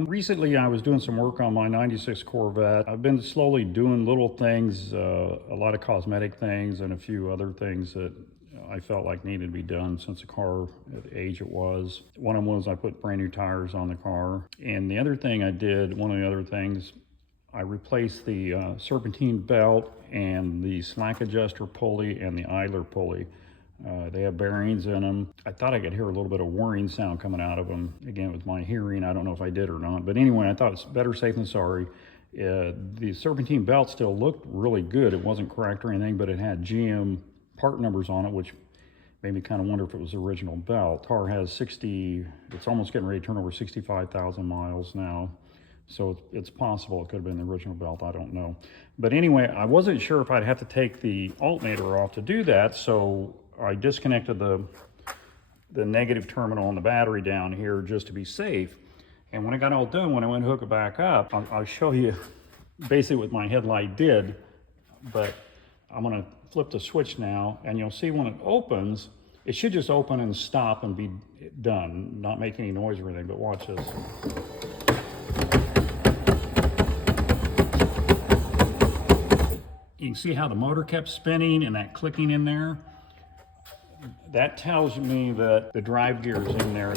everyone. Recently I was doing some work on my 96 Corvette. I've been slowly doing little things, a lot of cosmetic things and a few other things that I felt like needed to be done since the car, at the age it was. One of them was I put brand new tires on the car. And the other thing I did, one of the other things, I replaced the serpentine belt and the slack adjuster pulley and the idler pulley. They have bearings in them. I thought I could hear a little bit of whirring sound coming out of them. Again, with my hearing, I don't know if I did or not. But anyway, I thought it's better safe than sorry. The serpentine belt still looked really good. It wasn't cracked or anything, but it had GM part numbers on it, which made me kind of wonder if it was the original belt. The car has it's almost getting ready to turn over 65,000 miles now. So it's possible it could have been the original belt, I don't know. But anyway, I wasn't sure if I'd have to take the alternator off to do that, so I disconnected the negative terminal on the battery down here just to be safe. And when I got all done, when I went to hook it back up, I'll show you basically what my headlight did, but I'm gonna flip the switch now, and you'll see when it opens, it should just open and stop and be done, not make any noise or anything, but watch this. You can see how the motor kept spinning and that clicking in there. That tells me that the drive gear is in there.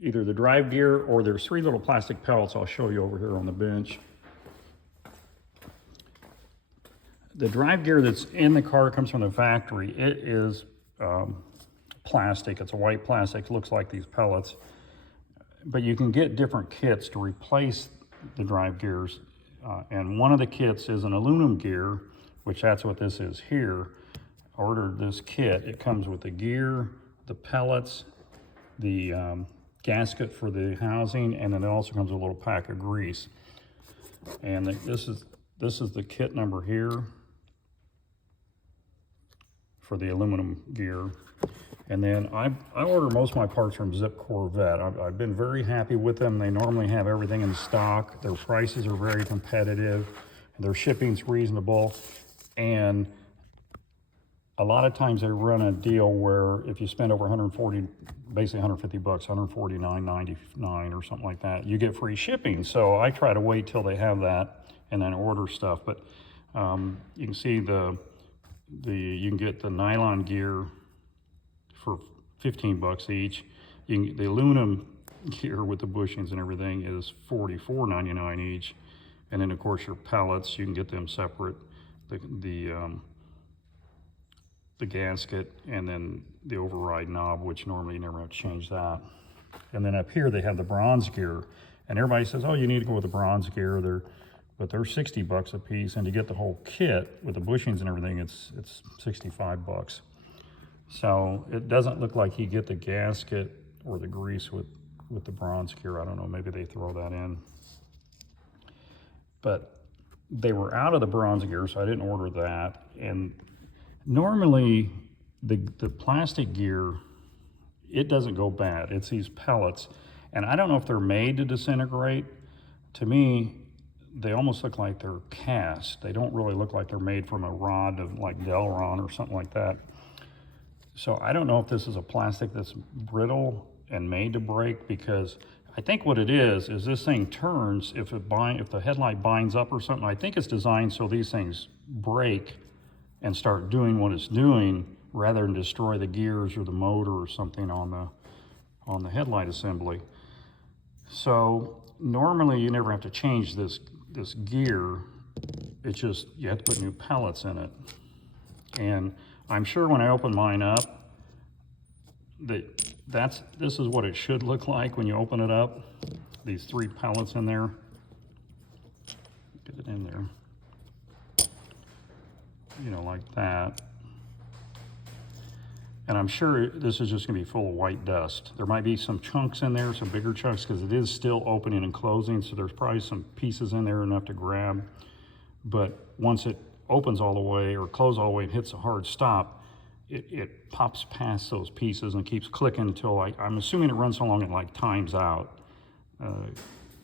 Either the drive gear or there's three little plastic pellets I'll show you over here on the bench. The drive gear that's in the car comes from the factory. It is plastic. It's a white plastic. It looks like these pellets. But you can get different kits to replace the drive gears. And one of the kits is an aluminum gear, which that's what this is here. I ordered this kit. It comes with the gear, the pellets, the gasket for the housing, and then it also comes with a little pack of grease. And this is the kit number here for the aluminum gear. And then I order most of my parts from Zip Corvette. I've been very happy with them. They normally have everything in stock. Their prices are very competitive. And their shipping's reasonable. And a lot of times they run a deal where if you spend over 140, basically 150 bucks, 149.99 or something like that, you get free shipping. So I try to wait till they have that and then order stuff. But you can see you can get the nylon gear for 15 bucks each. The aluminum gear with the bushings and everything is $44.99 each. And then of course your pellets, you can get them separate. The gasket and then the override knob, which normally you never have to change that. And then up here they have the bronze gear. And everybody says, oh, you need to go with the bronze gear. But they're 60 bucks a piece. And to get the whole kit with the bushings and everything, it's 65 bucks. So it doesn't look like you get the gasket or the grease with the bronze gear. I don't know, maybe they throw that in. But they were out of the bronze gear, so I didn't order that. And normally the plastic gear, it doesn't go bad. It's these pellets. And I don't know if they're made to disintegrate. To me, they almost look like they're cast. They don't really look like they're made from a rod of like Delron or something like that. So I don't know if this is a plastic that's brittle and made to break, because I think what it is this thing turns if the headlight binds up or something. I think it's designed so these things break and start doing what it's doing rather than destroy the gears or the motor or something on the headlight assembly. So normally you never have to change this gear. It's just you have to put new pellets in it. And I'm sure when I open mine up, this is what it should look like when you open it up. These three pellets in there. Get it in there. You know, like that. And I'm sure this is just gonna be full of white dust. There might be some chunks in there, some bigger chunks, because it is still opening and closing, so there's probably some pieces in there enough to grab. But once it opens all the way or closes all the way and hits a hard stop, it pops past those pieces and keeps clicking until I'm assuming it runs so long it like times out,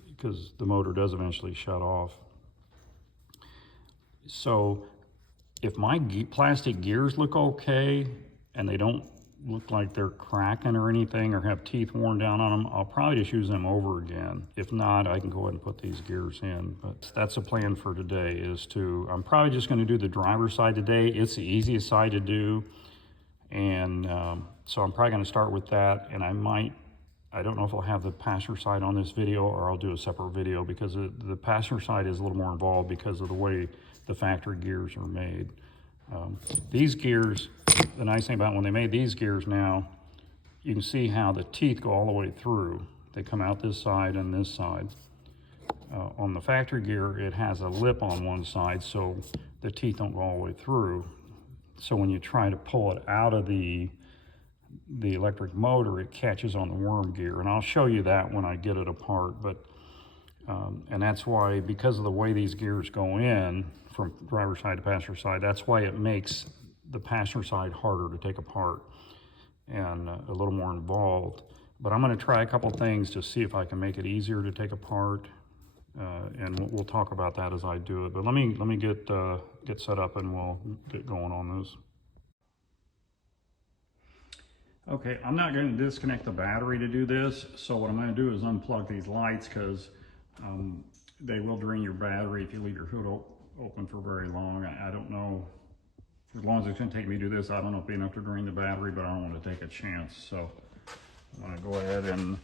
because the motor does eventually shut off. So if my plastic gears look okay and they don't look like they're cracking or anything or have teeth worn down on them, I'll probably just use them over again. If not, I can go ahead and put these gears in. But that's the plan for today, I'm probably just going to do the driver's side today. It's the easiest side to do. And so I'm probably going to start with that. And I don't know if I'll have the passenger side on this video or I'll do a separate video, because the passenger side is a little more involved because of the way the factory gears are made. These gears, the nice thing about when they made these gears now, you can see how the teeth go all the way through. They come out this side and this side. On the factory gear, it has a lip on one side, so the teeth don't go all the way through. So when you try to pull it out of the electric motor, it catches on the worm gear. And I'll show you that when I get it apart. But and that's why, because of the way these gears go in from driver's side to passenger side, that's why it makes the passenger side harder to take apart and a little more involved. But I'm going to try a couple things to see if I can make it easier to take apart, and we'll talk about that as I do it. But let me get set up and we'll get going on this. Okay, I'm not going to disconnect the battery to do this. So what I'm going to do is unplug these lights, because they will drain your battery if you leave your hood open for very long. I don't know, as long as it's going to take me to do this, I don't know if it'll be enough to drain the battery, but I don't want to take a chance. So I'm going to go ahead and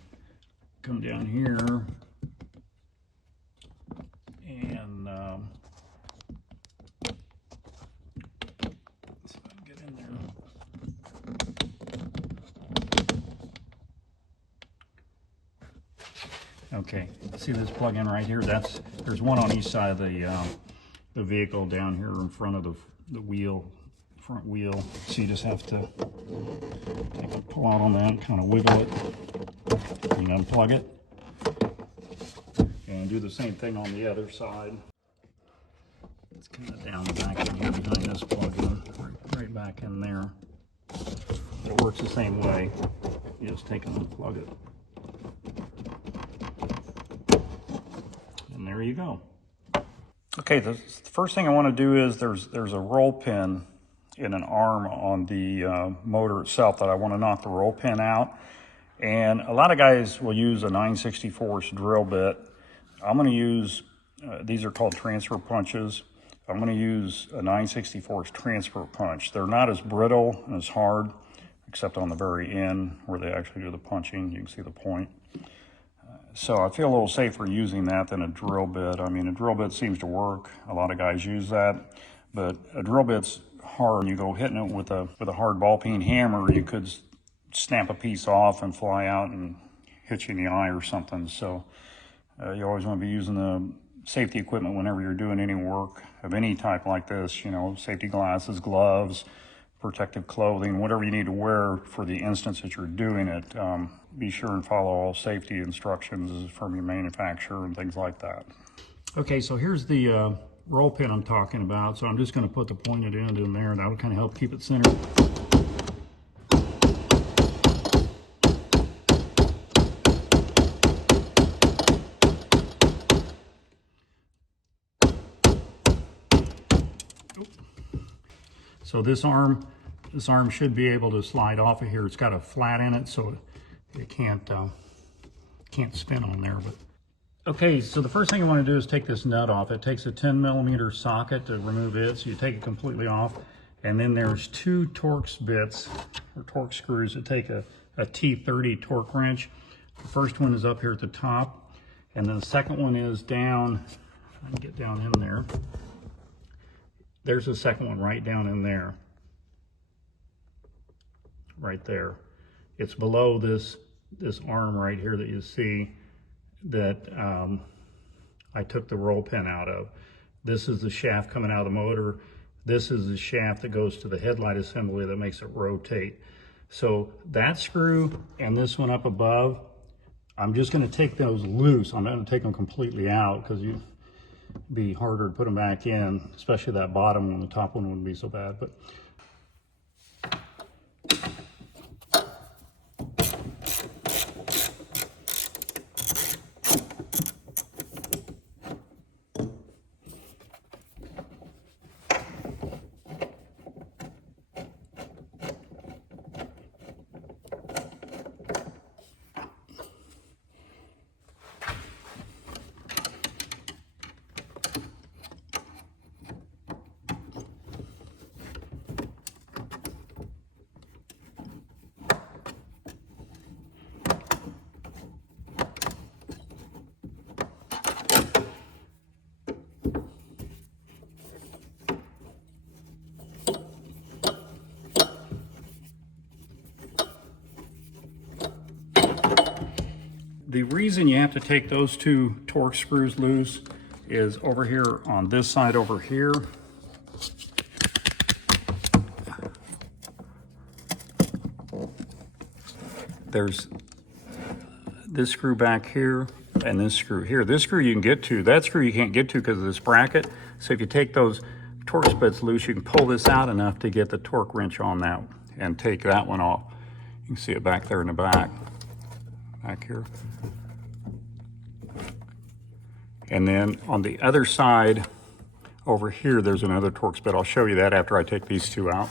come down here and see if I can get in there. Okay, see this plug-in right here? There's one on each side of the vehicle down here in front of the wheel, front wheel. So you just have to take a pull out on that, kind of wiggle it, and unplug it. And do the same thing on the other side. It's kind of down the back in here behind this plug-in, right back in there. It works the same way. You just take and unplug it. And there you go. Okay, the first thing I want to do is there's a roll pin in an arm on the motor itself that I want to knock the roll pin out. And a lot of guys will use a 9/64 drill bit. I'm going to use, these are called transfer punches. I'm going to use a 9/64 transfer punch. They're not as brittle and as hard, except on the very end where they actually do the punching. You can see the point. So I feel a little safer using that than a drill bit. I mean, a drill bit seems to work. A lot of guys use that, but a drill bit's hard. You go hitting it with a hard ball peen hammer, you could snap a piece off and fly out and hit you in the eye or something. So you always want to be using the safety equipment whenever you're doing any work of any type like this. You know, safety glasses, gloves, protective clothing, whatever you need to wear for the instance that you're doing it. Be sure and follow all safety instructions from your manufacturer and things like that. Okay, so here's the roll pin I'm talking about. So I'm just going to put the pointed end in there, and that'll kind of help keep it centered. So this arm should be able to slide off of here. It's got a flat in it, so it can't spin on there. But okay, so the first thing I want to do is take this nut off. It takes a 10mm socket to remove it, so you take it completely off. And then there's two Torx bits, or Torx screws, that take a T30 torque wrench. The first one is up here at the top, and then the second one is down. I can get down in there. There's the second one right down in there. Right there. It's below this arm right here that you see that I took the roll pin out of. This is the shaft coming out of the motor. This is the shaft that goes to the headlight assembly that makes it rotate. So that screw and this one up above, I'm just going to take those loose. I'm not going to take them completely out, because it'd be harder to put them back in, especially that bottom one. The top one wouldn't be so bad. But The reason you have to take those two torque screws loose is over here on this side over here. There's this screw back here and this screw here. This screw you can get to, that screw you can't get to because of this bracket. So if you take those torque spuds loose, you can pull this out enough to get the torque wrench on that and take that one off. You can see it back there in the back here. And then on the other side over here, there's another torque spud. I'll show you that after I take these two out.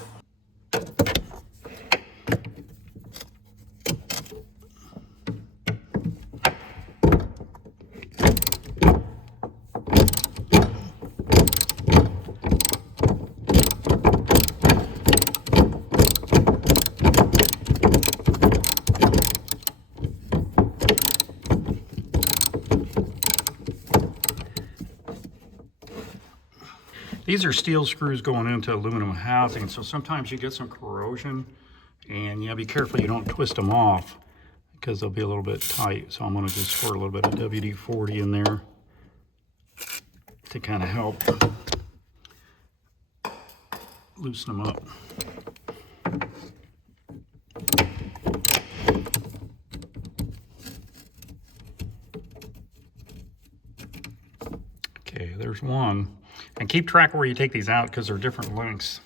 These are steel screws going into aluminum housing, so sometimes you get some corrosion, and you gotta be careful you don't twist them off because they'll be a little bit tight. So I'm gonna just squirt a little bit of WD-40 in there to kind of help loosen them up. Okay, there's one. And keep track of where you take these out because they're different lengths.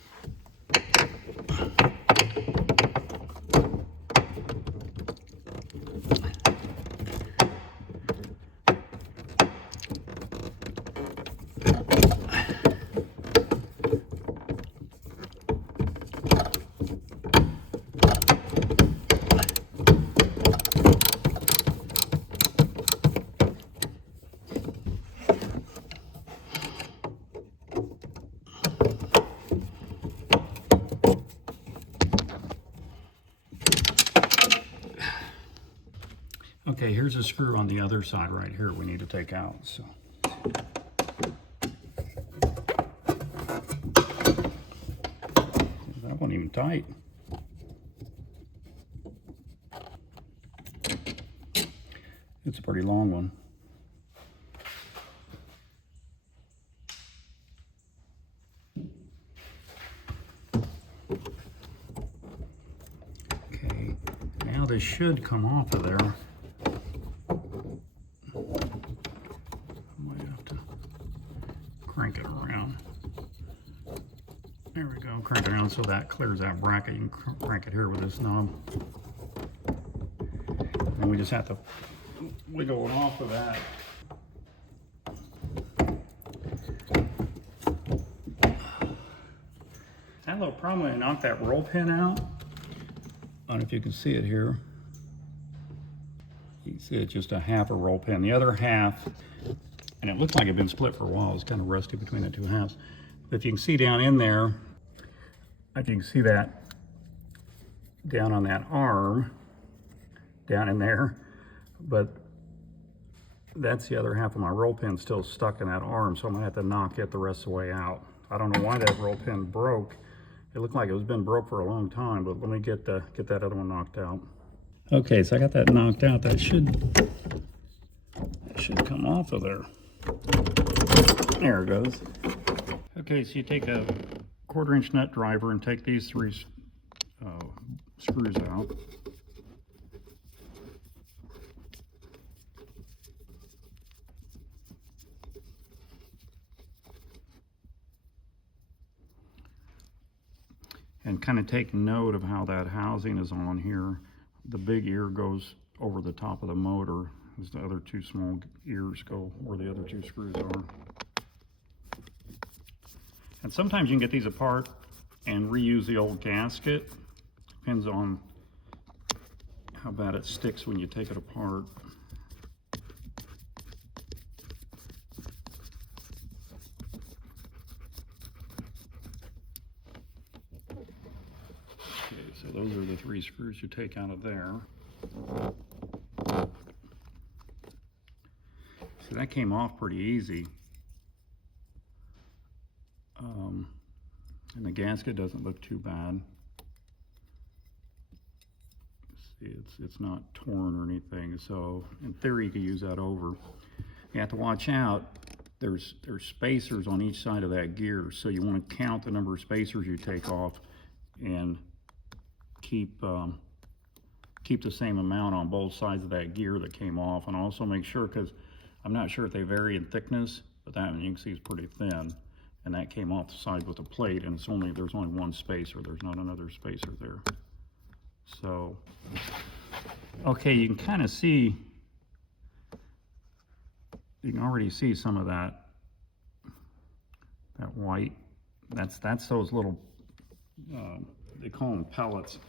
Okay, here's a screw on the other side right here we need to take out. So that wasn't even tight. It's a pretty long one. Okay, now this should come off of there. Crank it around. There we go. Crank it around so that clears that bracket. You can crank it here with this knob. And we just have to wiggle it off of that. I had a little problem when I knocked that roll pin out. I don't know if you can see it here. You can see it's just a half a roll pin. The other half, and it looked like it had been split for a while. It's kind of rusty between the two halves. But if you can see down in there, if you can see that down on that arm, down in there, but that's the other half of my roll pin still stuck in that arm, so I'm gonna have to knock it the rest of the way out. I don't know why that roll pin broke. It looked like it was been broke for a long time, but let me get that other one knocked out. Okay, so I got that knocked out. That should come off of there. There it goes. Okay, so you take a 1/4-inch nut driver and take these three screws out. And kind of take note of how that housing is on here. The big ear goes over the top of the motor, as the other two small ears go where the other two screws are. And sometimes you can get these apart and reuse the old gasket. Depends on how bad it sticks when you take it apart. Okay, so those are the three screws you take out of there. So that came off pretty easy. And the gasket doesn't look too bad. See, it's not torn or anything, so in theory you could use that over. You have to watch out. There's spacers on each side of that gear, so you want to count the number of spacers you take off and keep the same amount on both sides of that gear that came off. And also make sure, because I'm not sure if they vary in thickness, but that one you can see is pretty thin, and that came off the side with the plate, and there's only one spacer. There's not another spacer there. So, okay, you can kind of see, you can already see some of that white. That's those little, they call them pellets.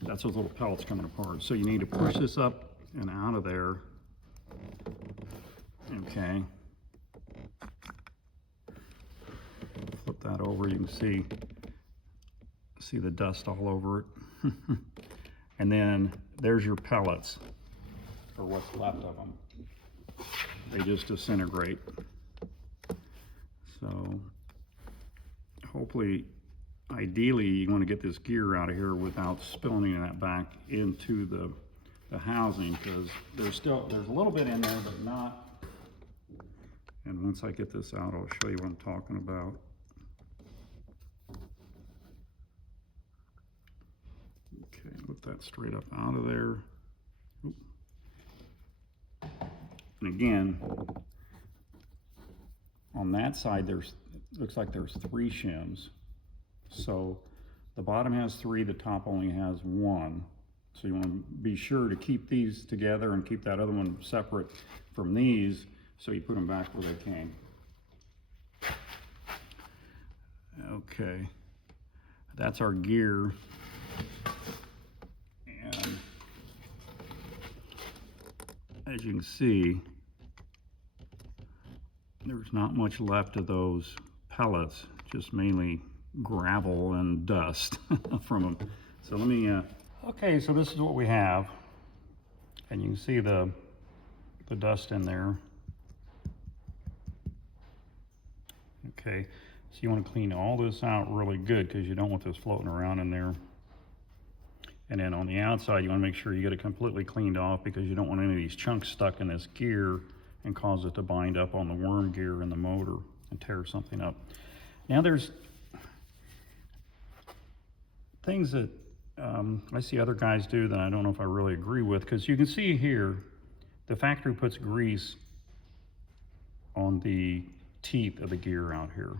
That's those little pellets coming apart. So you need to push this up and out of there. Okay. Flip that over, you can see the dust all over it. And then there's your pellets, or what's left of them. They just disintegrate. So hopefully, ideally, you want to get this gear out of here without spilling any of that back into the housing, because there's a little bit in there, but not. And once I get this out, I'll show you what I'm talking about. Okay, lift that straight up out of there. Oop. And again, on that side, looks like there's 3 shims. So the bottom has 3, the top only has 1. So you want to be sure to keep these together and keep that other one separate from these, so you put them back where they came. Okay, that's our gear. And as you can see, there's not much left of those pellets, just mainly gravel and dust from them. So let me, okay, so this is what we have. And you can see the dust in there. Okay, so you want to clean all this out really good, because you don't want this floating around in there. And then on the outside, you want to make sure you get it completely cleaned off, because you don't want any of these chunks stuck in this gear and cause it to bind up on the worm gear in the motor and tear something up. Now there's things that I see other guys do that I don't know if I really agree with, because you can see here, the factory puts grease on the teeth of the gear out here.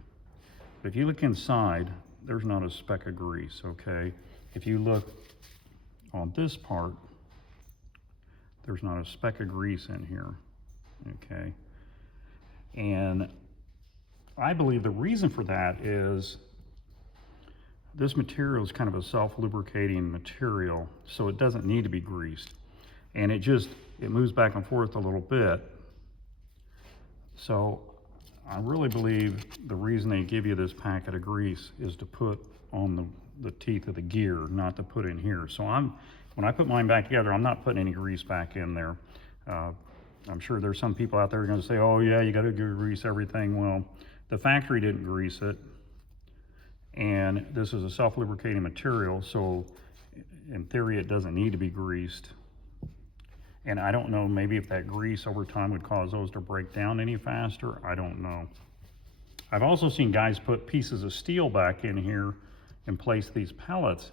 But if you look inside, there's not a speck of grease, okay? If you look on this part, there's not a speck of grease in here, okay? And I believe the reason for that is this material is kind of a self-lubricating material, so it doesn't need to be greased. And it moves back and forth a little bit. So I really believe the reason they give you this packet of grease is to put on the teeth of the gear, not to put in here. So when I put mine back together, I'm not putting any grease back in there. I'm sure there's some people out there who are going to say, oh yeah, you got to grease everything. Well, the factory didn't grease it, and this is a self-lubricating material, so in theory it doesn't need to be greased. And I don't know, maybe if that grease over time would cause those to break down any faster, I don't know. I've also seen guys put pieces of steel back in here and place these pellets,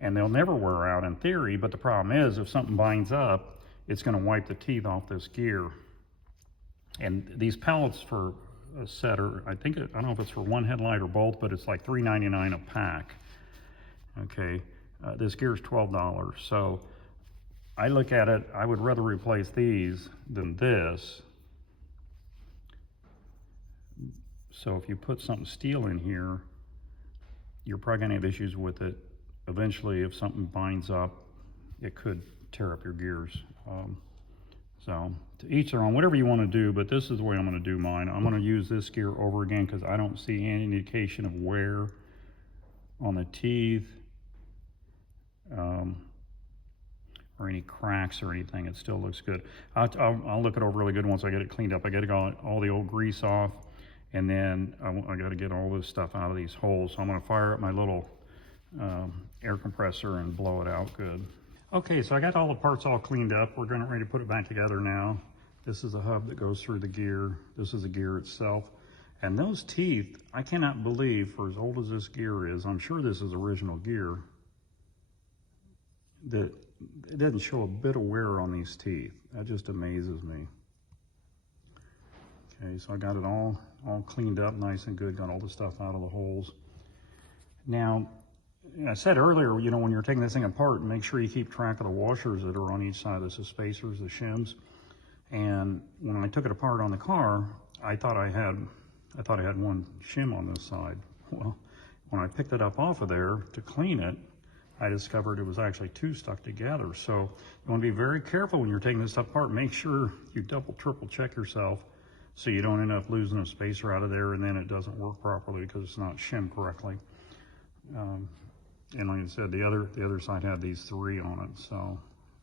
and they'll never wear out in theory, but the problem is if something binds up, it's going to wipe the teeth off this gear. And these pellets for a set are, I don't know if it's for one headlight or both, but it's like $3.99 a pack. Okay, this gear is $12. So I look at it, I would rather replace these than this. So if you put something steel in here, you're probably gonna have issues with it. Eventually, if something binds up, it could tear up your gears. So to each their own, whatever you want to do, but this is the way I'm going to do mine. I'm going to use this gear over again because I don't see any indication of wear on the teeth or any cracks or anything. It still looks good. I'll look it over really good once I get it cleaned up. I got to get all the old grease off, and then I got to get all this stuff out of these holes. So I'm going to fire up my little air compressor and blow it out good. Okay, so I got all the parts all cleaned up. We're ready to put it back together now. This is the hub that goes through the gear. This is the gear itself. And those teeth, I cannot believe, for as old as this gear is, I'm sure this is original gear, that it doesn't show a bit of wear on these teeth. That just amazes me. Okay, so I got it all cleaned up nice and good, got all the stuff out of the holes. Now, I said earlier, you know, when you're taking this thing apart, make sure you keep track of the washers that are on each side. This is spacers, the shims. And when I took it apart on the car, I thought I had one shim on this side. Well, when I picked it up off of there to clean it, I discovered it was actually two stuck together. So you want to be very careful when you're taking this stuff apart. Make sure you double, triple check yourself so you don't end up losing a spacer out of there and then it doesn't work properly because it's not shimmed correctly. And like I said, the other side had these three on it, so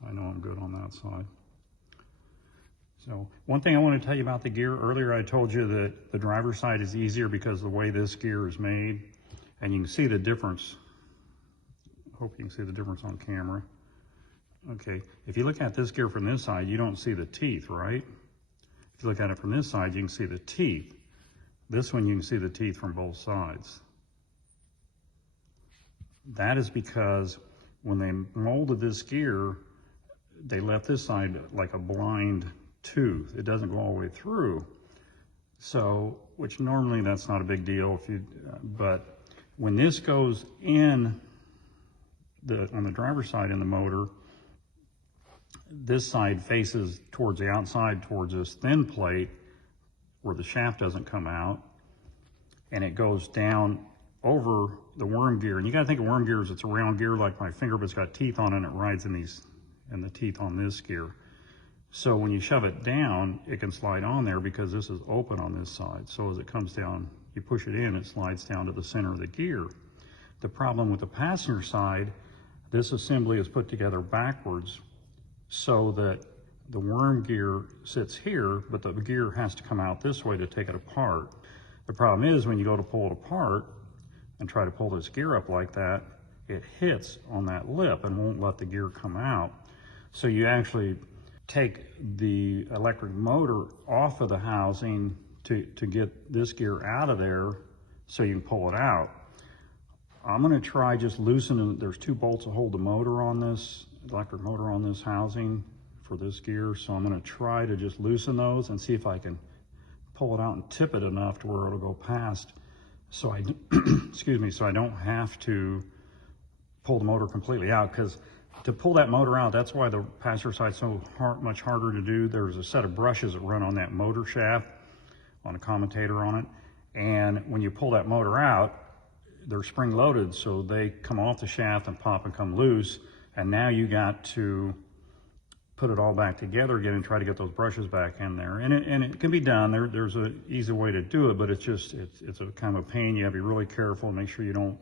I know I'm good on that side. So one thing I want to tell you about the gear, earlier I told you that the driver's side is easier because of the way this gear is made, and you can see the difference. Hope you can see the difference on camera. Okay, if you look at this gear from this side, you don't see the teeth, right? If you look at it from this side, you can see the teeth. This one, you can see the teeth from both sides. That is because when they molded this gear, they left this side like a blind tooth. It doesn't go all the way through. So, which normally that's not a big deal if you, but when this goes in on the driver's side in the motor, this side faces towards the outside, towards this thin plate where the shaft doesn't come out, and it goes down over the worm gear. And you gotta think of worm gear as it's a round gear like my finger, but it's got teeth on it and it rides in these, and the teeth on this gear. So when you shove it down, it can slide on there because this is open on this side. So as it comes down, you push it in, it slides down to the center of the gear. The problem with the passenger side, this assembly is put together backwards so that the worm gear sits here, but the gear has to come out this way to take it apart. The problem is when you go to pull it apart and try to pull this gear up like that, it hits on that lip and won't let the gear come out. So you actually take the electric motor off of the housing to get this gear out of there so you can pull it out. I'm gonna try just loosening, there's two bolts that hold the motor on this, electric motor on this housing for this gear. So I'm gonna try to just loosen those and see if I can pull it out and tip it enough to where it'll go past. So I, excuse me, so I don't have to pull the motor completely out, because to pull that motor out, that's why the passenger side's so much harder to do. There's a set of brushes that run on that motor shaft, on a commutator on it. And when you pull that motor out, they're spring loaded, so they come off the shaft and pop and come loose. And now you got to put it all back together again and try to get those brushes back in there. And it can be done. There's an easy way to do it, but it's a kind of a pain. You have to be really careful and make sure you don't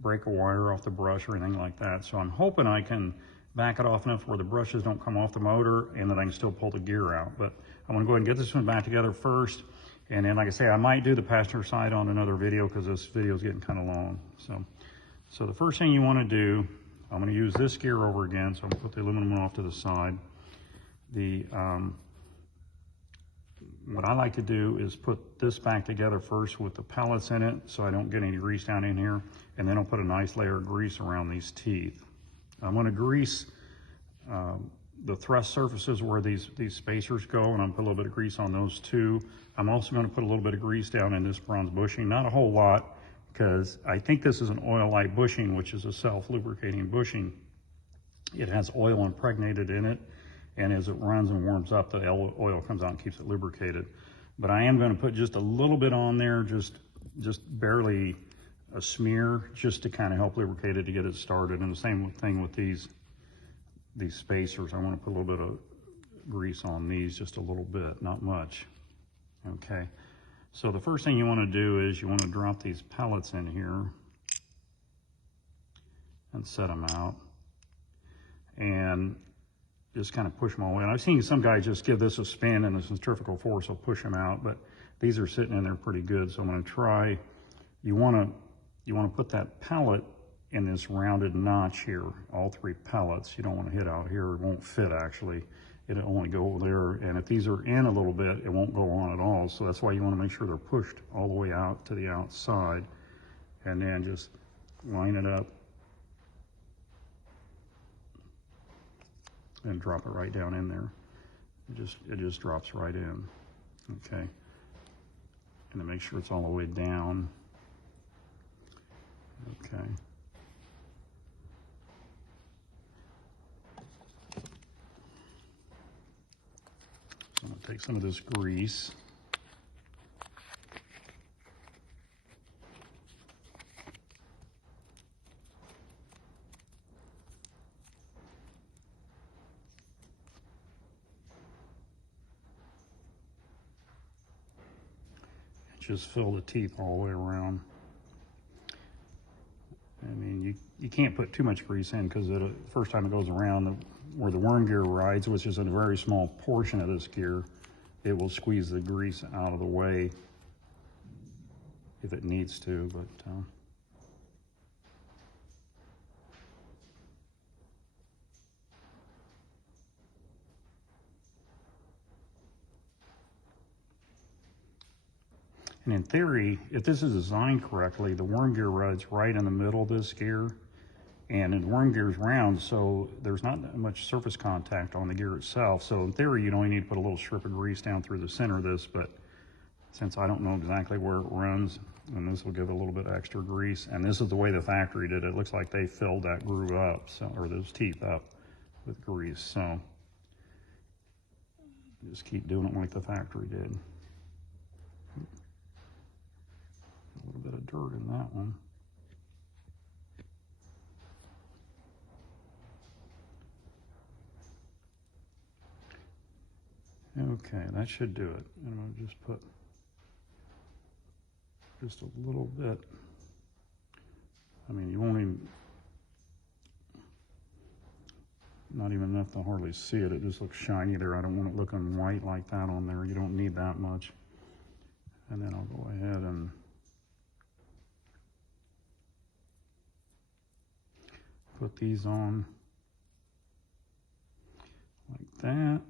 break a wire off the brush or anything like that. So I'm hoping I can back it off enough where the brushes don't come off the motor and that I can still pull the gear out. But I'm gonna go ahead and get this one back together first. And then, like I say, I might do the passenger side on another video because this video is getting kind of long. So the first thing you want to do, I'm going to use this gear over again. So I'm going to put the aluminum one off to the side. What I like to do is put this back together first with the pellets in it so I don't get any grease down in here. And then I'll put a nice layer of grease around these teeth. I'm going to grease the thrust surfaces where these spacers go, and I'll put a little bit of grease on those too. I'm also going to put a little bit of grease down in this bronze bushing, not a whole lot, because I think this is an oil-light bushing, which is a self-lubricating bushing. It has oil impregnated in it, and as it runs and warms up, the oil comes out and keeps it lubricated. But I am going to put just a little bit on there, just barely a smear, just to kind of help lubricate it to get it started. And the same thing with these spacers. I want to put a little bit of grease on these, just a little bit, not much. Okay, so the first thing you want to do is you want to drop these pellets in here and set them out and just kind of push them all in. I've seen some guys just give this a spin and the centrifugal force will push them out, but these are sitting in there pretty good. So I'm going to try, you want to put that pellet in this rounded notch here, all 3 pellets. You don't want to hit out here, it won't fit actually. It'll only go there, and if these are in a little bit, it won't go on at all. So that's why you want to make sure they're pushed all the way out to the outside, and then just line it up and drop it right down in there. It just drops right in, okay? And to make sure it's all the way down, okay. So I'm gonna take some of this grease. Just fill the teeth all the way around. I mean, you can't put too much grease in because the first time it goes around, where the worm gear rides, which is a very small portion of this gear, it will squeeze the grease out of the way if it needs to, but and in theory, if this is designed correctly, the worm gear rides right in the middle of this gear, and the worm gear is round, so there's not that much surface contact on the gear itself. So in theory, you'd only need to put a little strip of grease down through the center of this, but since I don't know exactly where it runs, and this will give a little bit extra grease, and this is the way the factory did it. It looks like they filled that groove up, so, or those teeth up with grease. So just keep doing it like the factory did. A little bit of dirt in that one. Okay, that should do it. And I'll just put just a little bit. I mean, you won't even, not even enough to hardly see it. It just looks shiny there. I don't want it looking white like that on there. You don't need that much. And then I'll go ahead and put these on like that.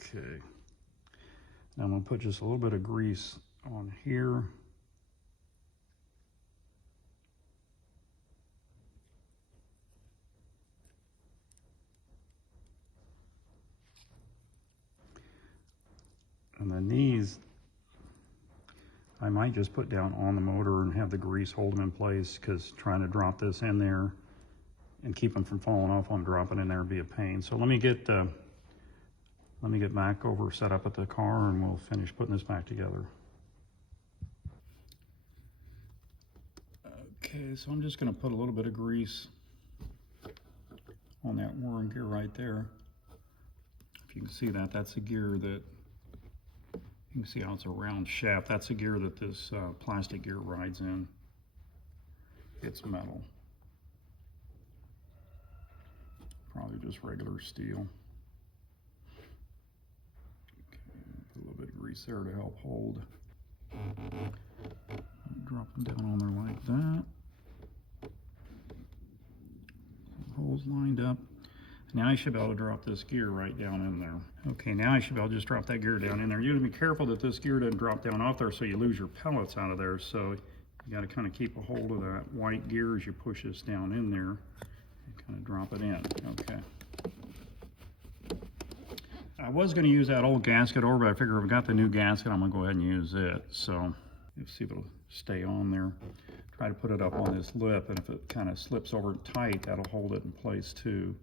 Okay. Now I'm going to put just a little bit of grease on here. And then these, I might just put down on the motor and have the grease hold them in place, because trying to drop this in there and keep them from falling off on dropping in there would be a pain. So let me get back over, set up at the car, and we'll finish putting this back together. Okay, so I'm just going to put a little bit of grease on that worm gear right there. If you can see that, that's a gear that, you can see how it's a round shaft. That's a gear that this plastic gear rides in. It's metal. Probably just regular steel. A little bit of grease there to help hold. Drop them down on there like that. Holes lined up. Now I should be able to drop this gear right down in there. Okay, now I should be able to just drop that gear down in there. You have to be careful that this gear doesn't drop down off there so you lose your pellets out of there. So you got to kind of keep a hold of that white gear as you push this down in there and kind of drop it in. Okay. I was going to use that old gasket over, but I figure if I've got the new gasket, I'm going to go ahead and use it. So you'll see if it'll stay on there. Try to put it up on this lip, and if it kind of slips over tight, that'll hold it in place too.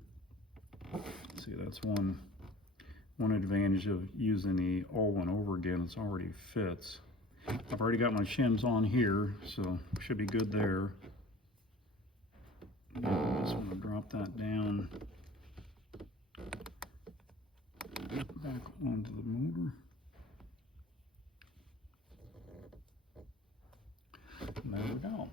See, that's one advantage of using the old one over again. It's already fits. I've already got my shims on here, so should be good there. I just want to drop that down back onto the motor. And there we go.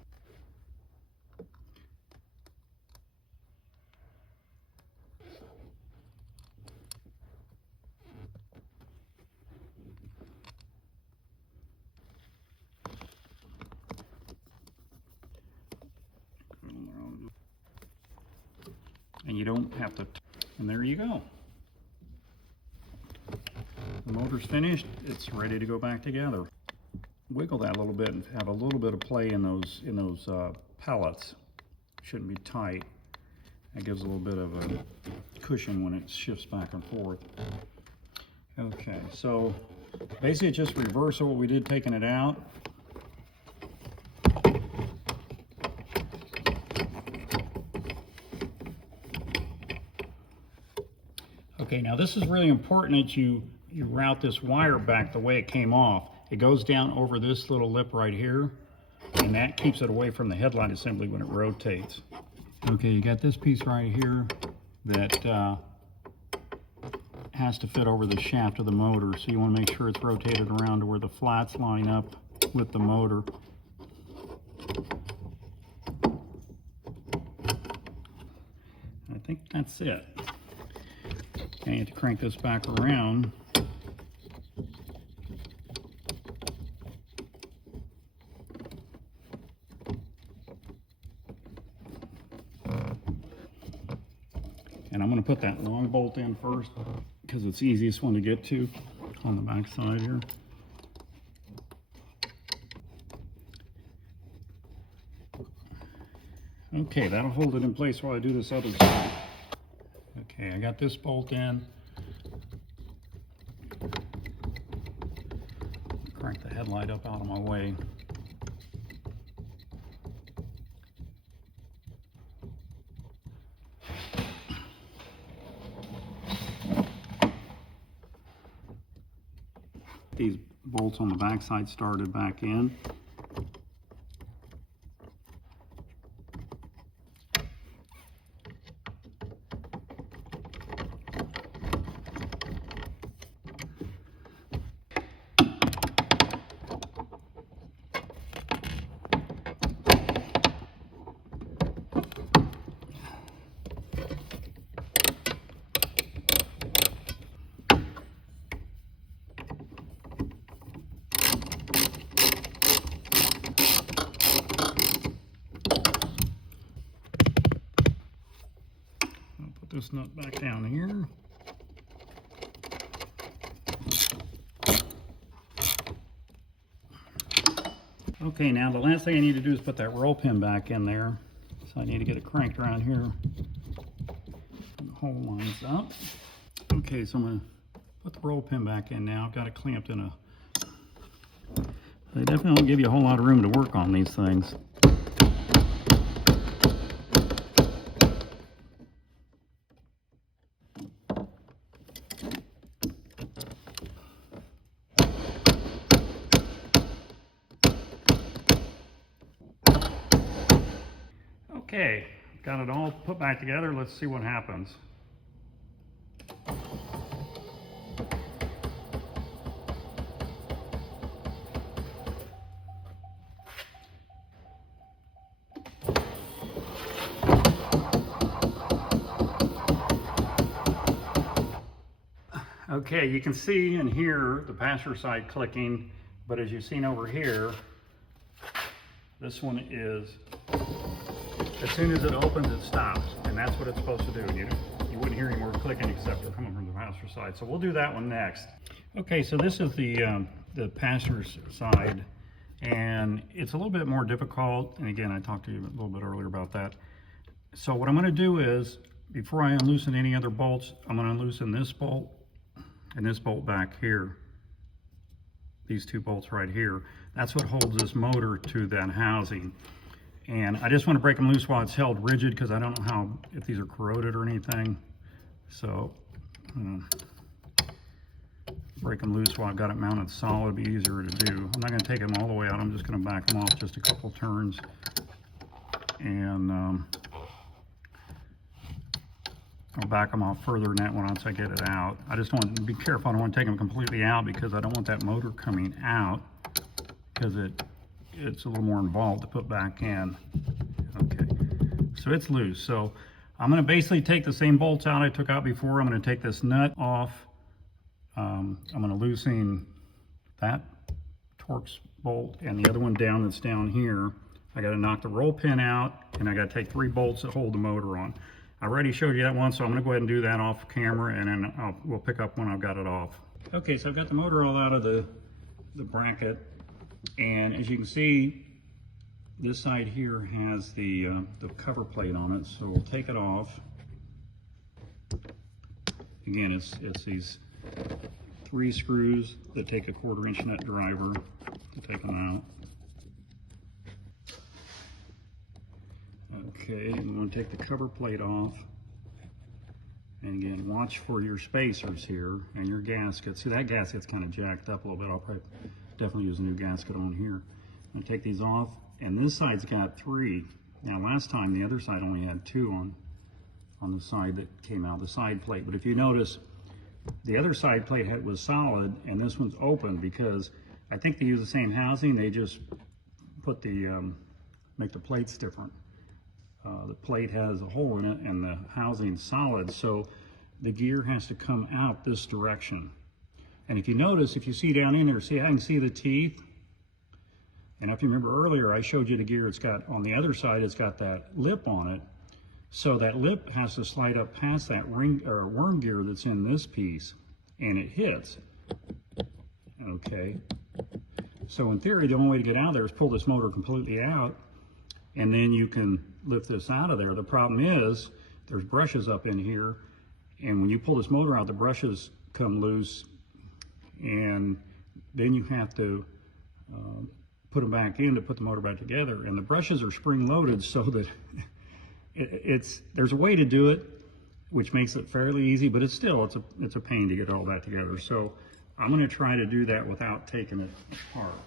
and you don't have to, and there you go. The motor's finished, it's ready to go back together. Wiggle that a little bit and have a little bit of play in those pellets. Shouldn't be tight. That gives a little bit of a cushion when it shifts back and forth. Okay, so basically it's just reverse of what we did taking it out. Okay, now this is really important that you route this wire back the way it came off. It goes down over this little lip right here, and that keeps it away from the headlight assembly when it rotates. Okay, you got this piece right here that has to fit over the shaft of the motor, so you want to make sure it's rotated around to where the flats line up with the motor. I think that's it. And you have to crank this back around. And I'm going to put that long bolt in first because it's the easiest one to get to on the back side here. Okay, that'll hold it in place while I do this other side. Okay, I got this bolt in. Crank the headlight up out of my way. These bolts on the back side started back in. This nut back down here. Okay, now the last thing I need to do is put that roll pin back in there. So I need to get it cranked around here. And the hole lines up. Okay, so I'm going to put the roll pin back in now. I've got it clamped in a... They definitely don't give you a whole lot of room to work on these things. Okay, got it all put back together. Let's see what happens. Okay, you can see and hear the passenger side clicking, but as you've seen over here, this one is, as soon as it opens, it stops, and that's what it's supposed to do. You wouldn't hear any more clicking except for coming from the passenger side. So we'll do that one next. Okay, so this is the passenger side, and it's a little bit more difficult. And again, I talked to you a little bit earlier about that. So what I'm going to do is, before I unloosen any other bolts, I'm going to unloosen this bolt and this bolt back here. These two bolts right here. That's what holds this motor to that housing. And I just want to break them loose while it's held rigid because I don't know if these are corroded or anything. So break them loose while I've got it mounted solid. It'd be easier to do. I'm not going to take them all the way out. I'm just going to back them off just a couple turns. And I'll back them off further than that once I get it out. I just want to be careful. I don't want to take them completely out because I don't want that motor coming out because it's a little more involved to put back in. Okay, so it's loose. So I'm going to basically take the same bolts out I took out before. I'm going to take this nut off. I'm going to loosen that Torx bolt and the other one down that's down here. I got to knock the roll pin out, and I got to take 3 bolts that hold the motor on. I already showed you that one, so I'm going to go ahead and do that off camera, and then we'll pick up when I've got it off. Okay, so I've got the motor all out of the bracket, and as you can see, this side here has the cover plate on it, so we'll take it off. Again, it's these 3 screws that take a 1/4 inch nut driver to take them out. Okay, we want to take the cover plate off. And again, watch for your spacers here and your gasket. See, that gasket's kind of jacked up a little bit. I'll probably definitely use a new gasket on here. I'm going to take these off, and this side's got 3. Now, last time the other side only had 2 on the side that came out, the side plate. But if you notice, the other side plate was solid, and this one's open because I think they use the same housing. They just put make the plates different. The plate has a hole in it, and the housing's solid, so the gear has to come out this direction. And if you notice, if you see down in there, see, I can see the teeth. And if you remember earlier, I showed you the gear. It's got, on the other side, it's got that lip on it. So that lip has to slide up past that ring or worm gear that's in this piece, and it hits. Okay. So in theory, the only way to get out of there is pull this motor completely out, and then you can lift this out of there. The problem is there's brushes up in here, and when you pull this motor out, the brushes come loose, and then you have to put them back in to put the motor back together. And the brushes are spring loaded, so that there's a way to do it, which makes it fairly easy, but it's a pain to get all that together. So I'm going to try to do that without taking it apart.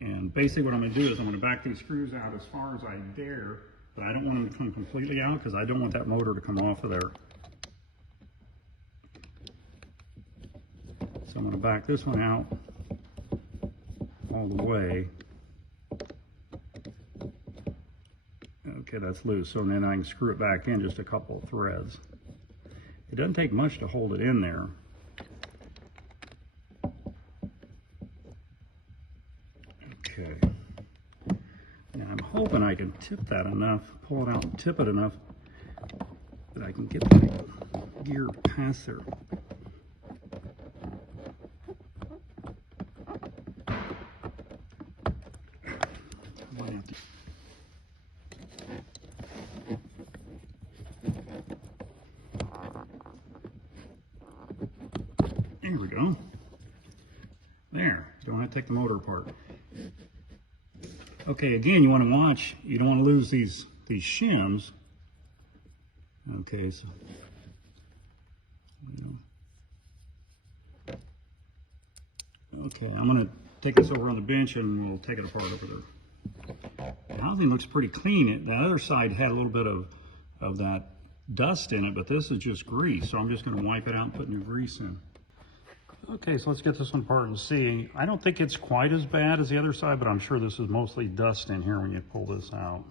And basically what I'm going to do is I'm going to back these screws out as far as I dare, but I don't want them to come completely out because I don't want that motor to come off of there. So I'm going to back this one out all the way. Okay, that's loose. So then I can screw it back in just a couple of threads. It doesn't take much to hold it in there. Okay. Now I'm hoping I can tip that enough, pull it out and tip it enough that I can get the gear past there. There we go. There, don't have to take the motor apart. Okay, again, you want to watch, you don't want to lose these shims. Okay, so, okay, I'm going to take this over on the bench and we'll take it apart over there. The housing looks pretty clean. The other side had a little bit of that dust in it, but this is just grease, so I'm just going to wipe it out and put new grease in. Okay, so let's get this one apart and see. I don't think it's quite as bad as the other side, but I'm sure this is mostly dust in here when you pull this out.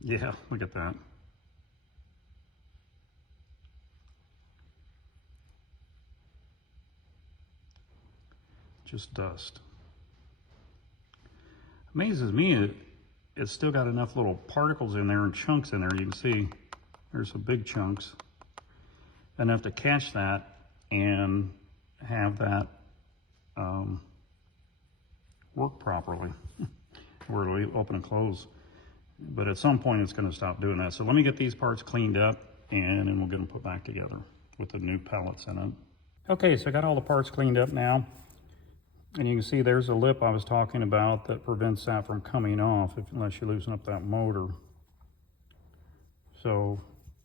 Yeah, look at that. Just dust. Amazes me, it's still got enough little particles in there and chunks in there. You can see there's some big chunks. Enough to catch that and have that work properly where it'll open and close. But at some point it's going to stop doing that. So let me get these parts cleaned up and then we'll get them put back together with the new pellets in it. Okay, so I got all the parts cleaned up now. And you can see there's a lip I was talking about that prevents that from coming off unless you loosen up that motor. So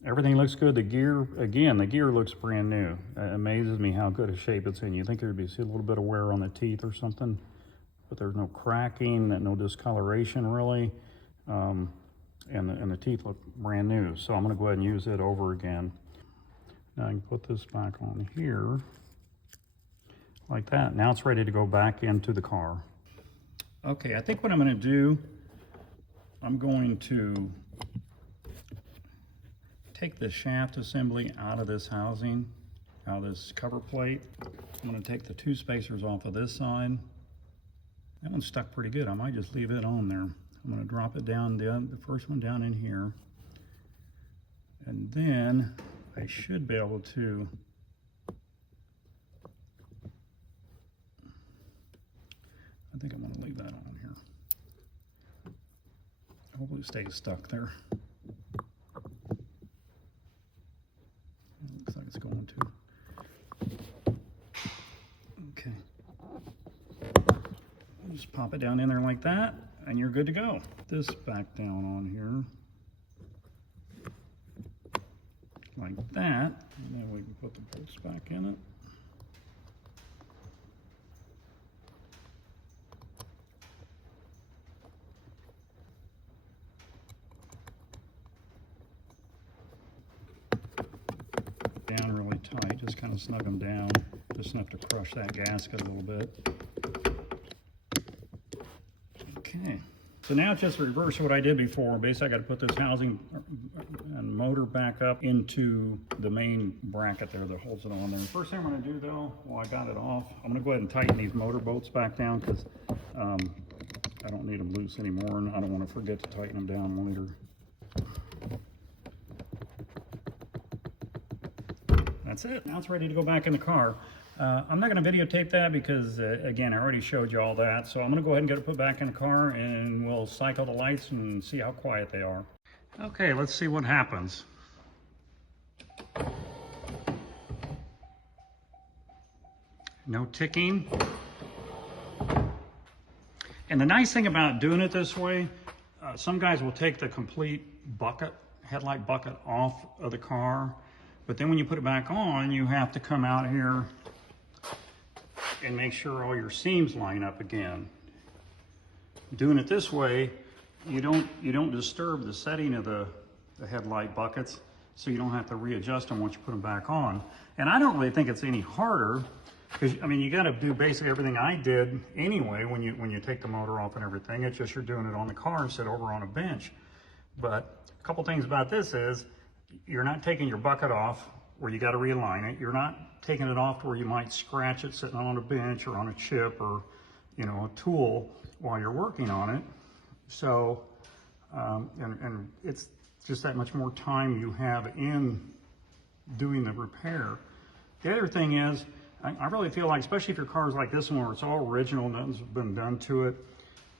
everything looks good. The gear, again, the gear looks brand new. It amazes me how good a shape it's in. You think there'd be a little bit of wear on the teeth or something, but there's no cracking, no discoloration really. And the teeth look brand new. So I'm gonna go ahead and use it over again. Now I can put this back on here like that. Now it's ready to go back into the car. Okay, I think what I'm gonna do, I'm going to take the shaft assembly out of this housing, out of this cover plate. I'm going to take the 2 spacers off of this side. That one's stuck pretty good. I might just leave it on there. I'm going to drop it down, the first one down in here. And then I should be able to I think I'm going to leave that on here. Hopefully it stays stuck there. It looks like it's going to. Okay. Just pop it down in there like that, and you're good to go. This back down on here. Like that. And then we can put the bolts back in it. Down really tight, just kind of snug them down, just enough to crush that gasket a little bit. Okay, so now just reverse what I did before. Basically, I got to put this housing and motor back up into the main bracket there that holds it on there. First thing I'm going to do though, while I got it off, I'm going to go ahead and tighten these motor bolts back down because I don't need them loose anymore, and I don't want to forget to tighten them down later. That's it. Now it's ready to go back in the car. I'm not going to videotape that because, again, I already showed you all that. So I'm going to go ahead and get it put back in the car, and we'll cycle the lights and see how quiet they are. Okay, let's see what happens. No ticking. And the nice thing about doing it this way, some guys will take the complete bucket, headlight bucket off of the car. But then when you put it back on, you have to come out here and make sure all your seams line up again. Doing it this way, you don't disturb the setting of the headlight buckets, so you don't have to readjust them once you put them back on. And I don't really think it's any harder, because I mean you got to do basically everything I did anyway when you take the motor off and everything. It's just you're doing it on the car instead of over on a bench. But a couple things about this is, you're not taking your bucket off where you got to realign it. You're not taking it off where you might scratch it sitting on a bench or on a chip or, you know, a tool while you're working on it. So, and it's just that much more time you have in doing the repair. The other thing is, I really feel like, especially if your car is like this one where it's all original, nothing's been done to it,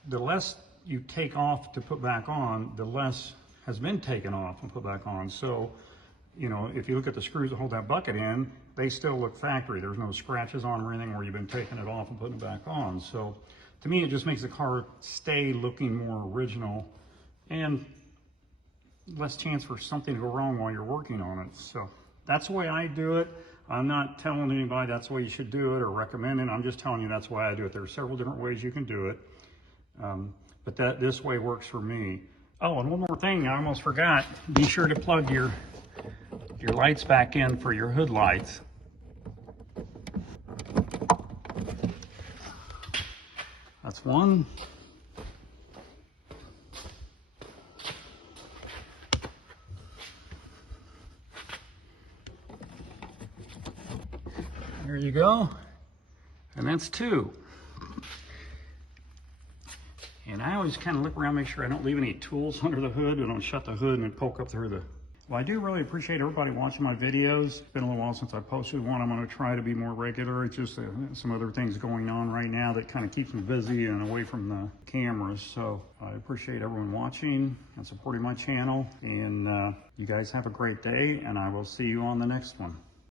the less you take off to put back on, the less has been taken off and put back on. So, you know, if you look at the screws that hold that bucket in, they still look factory. There's no scratches on them or anything where you've been taking it off and putting it back on. So to me, it just makes the car stay looking more original and less chance for something to go wrong while you're working on it. So that's the way I do it. I'm not telling anybody that's the way you should do it or recommending. I'm just telling you that's why I do it. There are several different ways you can do it. But this way works for me. Oh, and one more thing, I almost forgot. Be sure to plug your lights back in for your hood lights. That's one. There you go. And that's two. And I always kind of look around, make sure I don't leave any tools under the hood. I don't shut the hood and then poke up through the... Well, I do really appreciate everybody watching my videos. It's been a little while since I posted one. I'm going to try to be more regular. It's just some other things going on right now that kind of keeps me busy and away from the cameras. So I appreciate everyone watching and supporting my channel. And you guys have a great day, and I will see you on the next one.